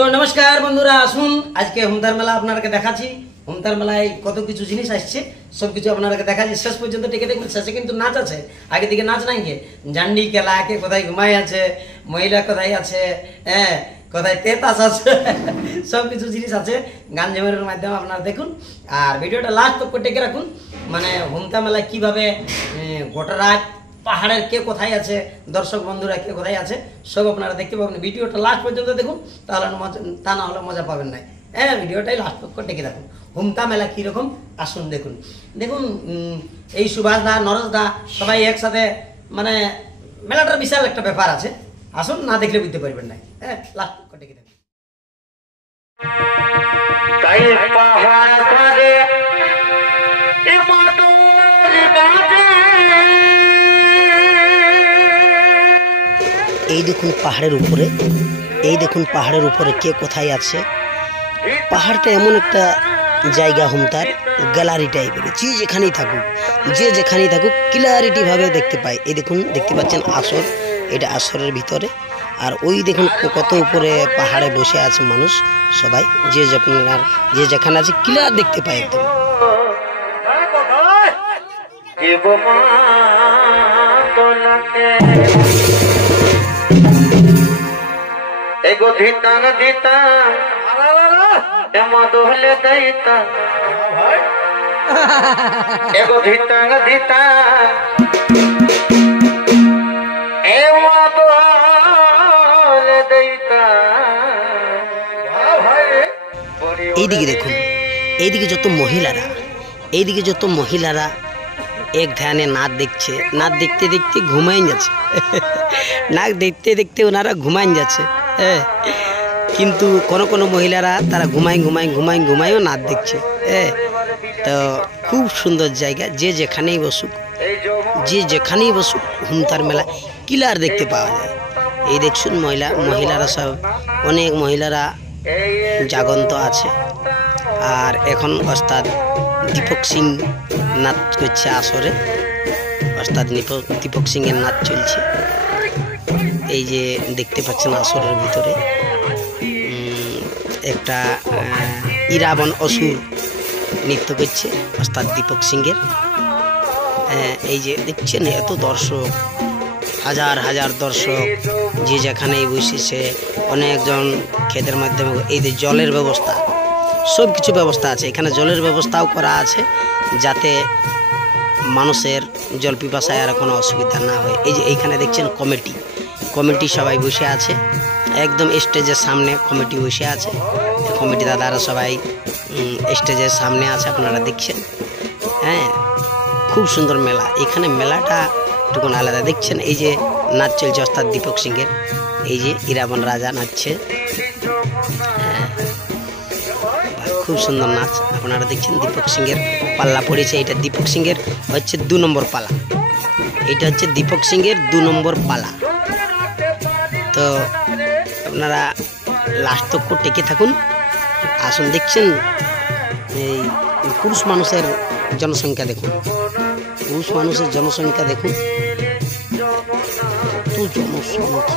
তো নমস্কার বন্ধুরা, আসুন আজকে হুমতার মেলা আপনাদেরকে দেখাচ্ছি। হুমতার মেলায় কত কিছু জিনিস আসছে, সব কিছু আপনাদেরকে দেখাচ্ছি। শেষ পর্যন্ত টিকে দেখবেন। শেষে কিন্তু নাচ আছে, আগে দিকে নাচ নাই গে জান্ডি খেলা, কে কোথায় ঘুমাই আছে, মহিলা কোথায় আছে, হ্যাঁ কোথায় তেতাস আছে, সব কিছু জিনিস আছে গান ঝুমের মাধ্যমে আপনারা দেখুন। আর ভিডিওটা লাস্ট তক টেকে রাখুন। মানে হুমতা মেলায় কীভাবে গোটা রাত পাহাড়ের কে কোথায় আছে, দর্শক বন্ধুরা কে কোথায় আছে, সব আপনারা দেখতে পাবেন। ভিডিওটা লাস্ট পর্যন্ত দেখুন, তাহলে তা না হলে মজা পাবেন না। হ্যাঁ, ভিডিওটাই লাস্ট পক্ষ টেকে দেখুন। হুমতা মেলা কীরকম আসুন দেখুন। দেখুন এই সুভাষ দা, নরেশ দা সবাই একসাথে, মানে মেলাটার বিশাল একটা ব্যাপার আছে। আসুন, না দেখলে বুঝতে পারবেন না। হ্যাঁ, লাস্ট পক্ষ টেকে দেখুন। এই দেখুন পাহাড়ের উপরে, এই দেখুন পাহাড়ের উপরে কে কোথায় আছে। পাহাড়টা এমন একটা জায়গা, হুমতার গ্যালারি টাইপের, যে যেখানেই থাকুক ক্লিয়ারিটিভাবে দেখতে পায়। এই দেখুন, দেখতে পাচ্ছেন আসর, এটা আসরের ভিতরে। আর ওই দেখুন কত উপরে পাহাড়ে বসে আছে মানুষ, সবাই যে যেখানে আছে ক্লিয়ার দেখতে পায় একদম। एगो धीतांग धीता एमा दोहले दैता एगो धीतांग धीता एमा दोहले दैता। এইদিকে দেখুন, এইদিকে যত মহিলারা এক ধ্যানে নাচ দেখছে, নাচ দেখতে দেখতে ঘুমাই যাচ্ছে, নাচ দেখতে দেখতে ওনারা ঘুমাই যাচ্ছে। হ্যাঁ, কিন্তু কোনো মহিলারা তারা ঘুমাইও নাচ দেখছে। হ্যাঁ, তো খুব সুন্দর জায়গা। যে যেখানেই বসুক হুমতার মেলা ক্লিয়ার দেখতে পাওয়া যায়। এই দেখুন মহিলারা সব, অনেক মহিলারা জাগন্ত আছে। আর এখন ওস্তাদ দীপক সিং নাচ করছে আসরে, ওস্তাদ দীপক সিংয়ের নাচ চলছে। এই যে দেখতে পাচ্ছেন আসরের ভিতরে একটা ইরাবন অসুর নৃত্য করছে ওস্তাদ দীপক সিংয়ের। এই যে দেখছেন এত দর্শক, হাজার দর্শক, যে যেখানেই বসেছে। অনেকজন ক্ষেতের মাধ্যমে এই যে জলের ব্যবস্থা, সব কিছু ব্যবস্থা আছে এখানে। জলের ব্যবস্থাও করা আছে যাতে মানুষের জল পিপাসায় আর কোনো অসুবিধা না হয়। এই যে এইখানে দেখছেন কমিটি সবাই বসে আছে, একদম স্টেজের সামনে কমিটি বসে আছে। কমিটি দাদারা সবাই স্টেজের সামনে আছে, আপনারা দেখছেন। হ্যাঁ, খুব সুন্দর মেলা। এখানে মেলাটা একটু আলাদা। দেখছেন এই যে নাচ চলছে ওস্তাদ দীপক সিংয়ের, এই যে ইরাবন রাজা নাচছে। হ্যাঁ, খুব সুন্দর নাচ আপনারা দেখছেন। দীপক সিংয়ের পাল্লা পড়েছে, এটা দীপক সিংয়ের হচ্ছে 2 নম্বর পালা, এটা হচ্ছে দীপক সিংয়ের 2 নম্বর পালা। তো আপনারা লাস্ট তক টেকে থাকুন। আসুন, দেখছেন এই পুরুষ মানুষের জনসংখ্যা দেখুন, তো জনসংখ্যা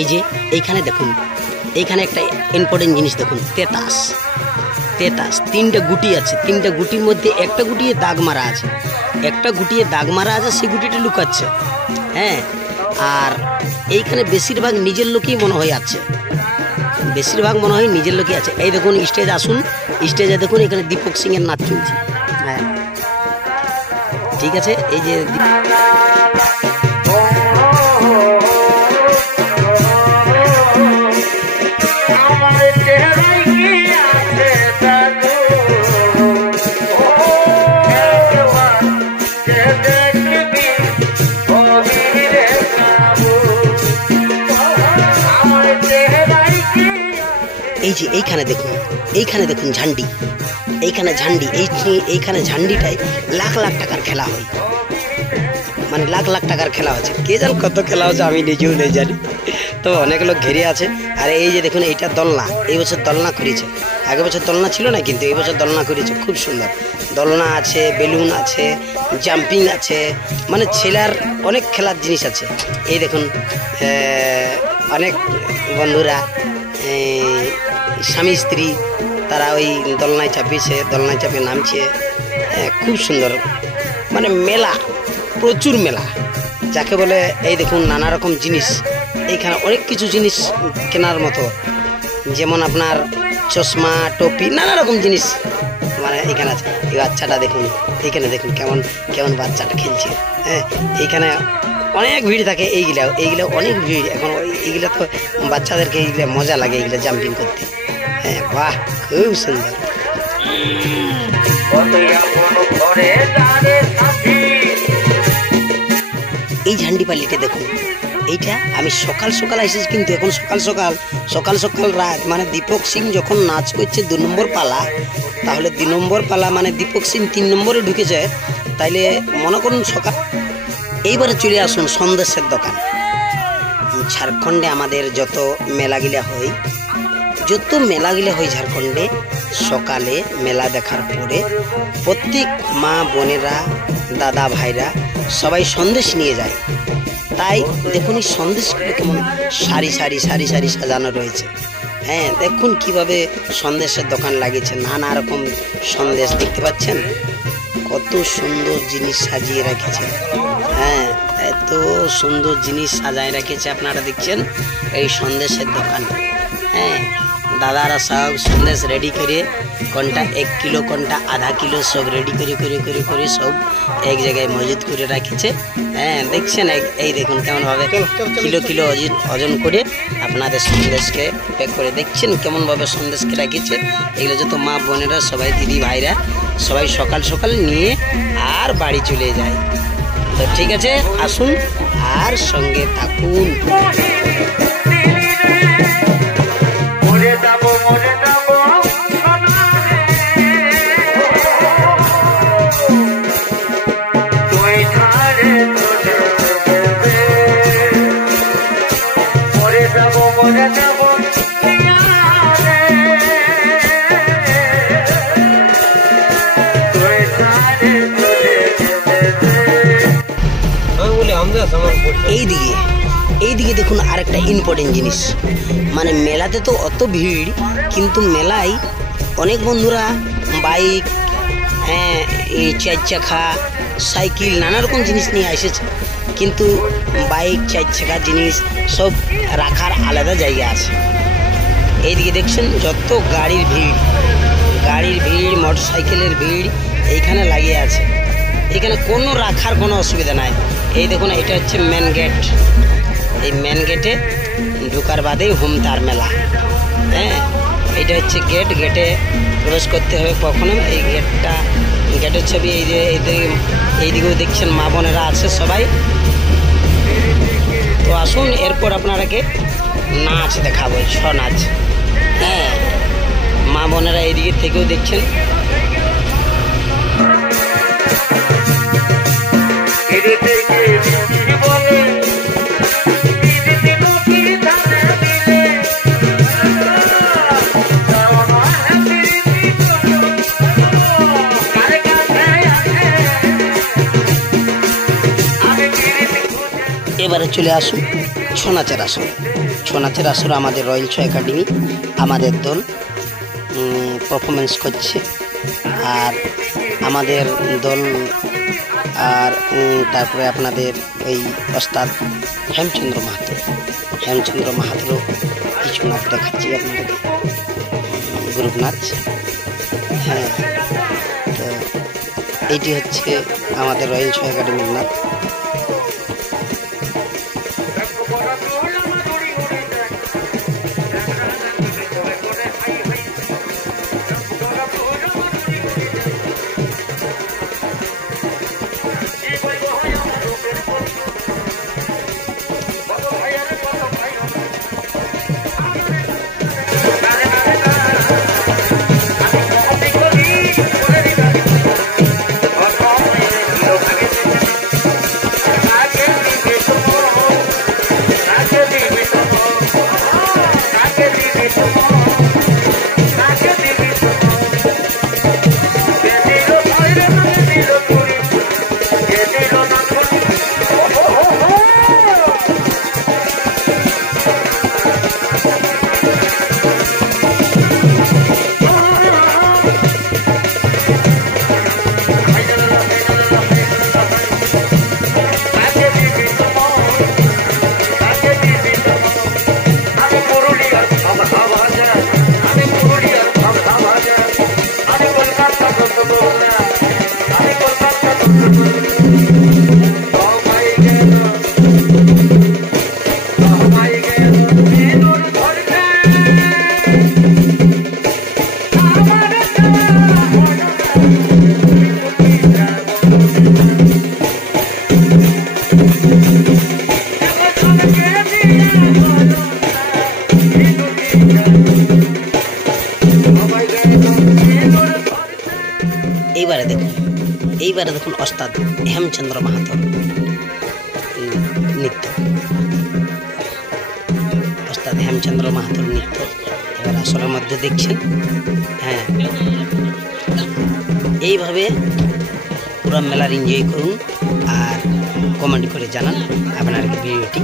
এই যে এইখানে দেখুন, এইখানে একটা ইম্পর্টেন্ট জিনিস দেখুন, তেতাস 3টা গুটি আছে। 3টা গুটির মধ্যে একটা গুটিয়ে দাগ মারা আছে, সেই গুটিটা লুকাচ্ছে। হ্যাঁ, আর এইখানে বেশিরভাগ নিজের লোকই মনে হয় আছে, নিজের লোকই আছে। এই দেখুন স্টেজ, আসুন স্টেজে দেখুন, এখানে দীপক সিংয়ের নাচ চলছে। হ্যাঁ, ঠিক আছে। এই যে এই যে এইখানে দেখুন ঝান্ডি, এইখানে ঝান্ডি, এইখানে ঝান্ডিটায় লাখ লাখ টাকার খেলা হয়, মানে লাখ লাখ টাকার খেলা হচ্ছে। কে জান কত খেলা হচ্ছে আমি নিজেও নেই জানি, তো অনেক লোক ঘিরে আছে। আর এই যে দেখুন এইটা দোলনা, এই বছর দোলনা করেছে, আগের বছর দোলনা ছিল না, কিন্তু এই বছর দোলনা করেছে, খুব সুন্দর দোলনা আছে, বেলুন আছে, জাম্পিং আছে, মানে ছেলের অনেক খেলার জিনিস আছে। এই দেখুন অনেক বন্ধুরা স্বামী স্ত্রী তারা ওই দোলনায় চাপিয়েছে, দোলনায় চাপিয়ে নামছে, খুব সুন্দর, মানে মেলা, প্রচুর মেলা যাকে বলে। এই দেখুন নানা রকম জিনিস, এইখানে অনেক কিছু জিনিস কেনার মতো, যেমন আপনার চশমা, টুপি, নানা রকম জিনিস মানে এখানে আছে। এই বাচ্চাটা দেখুন, এইখানে দেখুন কেমন কেমন বাচ্চাটা খেলছে। হ্যাঁ, এইখানে অনেক ভিড় থাকে, এইগুলো অনেক ভিড় এখন। এইগুলো তো বাচ্চাদেরকে এইগুলো মজা লাগে, এইগুলো জাম্পিং করতে। হ্যাঁ, বাহ, খুব সুন্দর। এই ঝান্ডি পাল্লিটা দেখুন, এইটা আমি সকাল সকাল এসেছি, কিন্তু এখন সকাল সকাল রাত, মানে দীপক সিং যখন নাচ করছে 2 নম্বর পালা, তাহলে 2 নম্বর পালা মানে দীপক সিং 3 নম্বরে ঢুকেছে, তাইলে মনে করুন সকাল। এইবারে চলে আসুন সন্দেশের দোকান। ঝাড়খণ্ডে আমাদের যত মেলাগুলা হয় ঝাড়খণ্ডে, সকালে মেলা দেখার পরে প্রত্যেক মা বোনেরা, দাদা ভাইরা সবাই সন্দেশ নিয়ে যায়। তাই দেখুন এই সন্দেশগুলো কেমন সারি সারি সারি সারি সাজানো রয়েছে। হ্যাঁ, দেখুন কিভাবে সন্দেশের দোকান লাগিয়েছে, নানা রকম সন্দেশ দেখতে পাচ্ছেন, কত সুন্দর জিনিস সাজিয়ে রেখেছে। হ্যাঁ, এত সুন্দর জিনিস সাজায় রেখেছে, আপনারা দেখছেন এই সন্দেশের দোকান। হ্যাঁ, দাদারা সব সন্দেশ রেডি করে, কোনটা 1 কিলো, কোনটা আধা কিলো, সব রেডি করে সব এক জায়গায় মজুদ করে রেখেছে। হ্যাঁ, দেখছেন এই দেখুন কেমনভাবে কিলো ওজন করে আপনাদের সন্দেশকে প্যাক করে, দেখছেন কেমনভাবে সন্দেশকে রেখেছে। এগুলো যত মা বোনেরা সবাই, দিদি ভাইরা সবাই সকাল সকাল নিয়ে আর বাড়ি চলে যায়। তো ঠিক আছে, আসুন আর সঙ্গে থাকুন। এইদিকে দেখুন আরেকটা ইম্পর্টেন্ট জিনিস, মানে মেলাতে তো অত ভিড়, কিন্তু মেলায় অনেক বন্ধুরা বাইক, হ্যাঁ, এই 4 চাকা, সাইকেল, নানা রকম জিনিস নিয়ে এসেছে, কিন্তু বাইক, 4 চাকা জিনিস সব রাখার আলাদা জায়গা আছে। এইদিকে দেখছেন যত গাড়ির ভিড়, মোটর সাইকেলের ভিড় এইখানে লাগিয়ে আছে, এখানে কোনো রাখার কোনো অসুবিধা নাই। এই দেখুন, এটা হচ্ছে মেন গেট, এই মেন গেটে ঢোকার বাদেই হুমতার মেলা। হ্যাঁ, এটা হচ্ছে গেটে প্রবেশ করতে হবে প্রথমে। এই গেটের ছবি এই যে এইদিকেও দেখছেন মা বোনেরা আছে সবাই। তো আসুন, এরপর আপনারাকে নাচ দেখাবো, 6 নাচ। হ্যাঁ, মা বোনেরা এইদিকে থেকেও দেখছেন। এবারে চলে আসুন ছৌ নাচের আসর। ছৌ নাচের আসর আমাদের রয়্যাল ছৌ একাডেমি, আমাদের দল পারফরমেন্স করছে, আর আমাদের দল, আর তারপরে আপনাদের ওই ওস্তাদ হেমচন্দ্র মাহাতো কিছু নাচ দেখাচ্ছি আপনাদেরকে, গ্রুপ নাচ। হ্যাঁ, তো এইটি হচ্ছে আমাদের রয়্যাল ছৌ একাডেমির নাচ। এইবারে দেখুন ওস্তাদ হেমচন্দ্র মাহাতোর নৃত্য, ওস্তাদ হেমচন্দ্র মাহাতোর নৃত্য এবার আসরের মধ্যে দেখছেন। হ্যাঁ, এইভাবে পুরো মেলার এনজয় করুন আর কমেন্ট করে জানান আপনার ভিডিওটি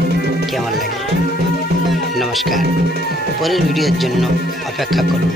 কেমন লাগে। নমস্কার, পরের ভিডিওর জন্য অপেক্ষা করুন।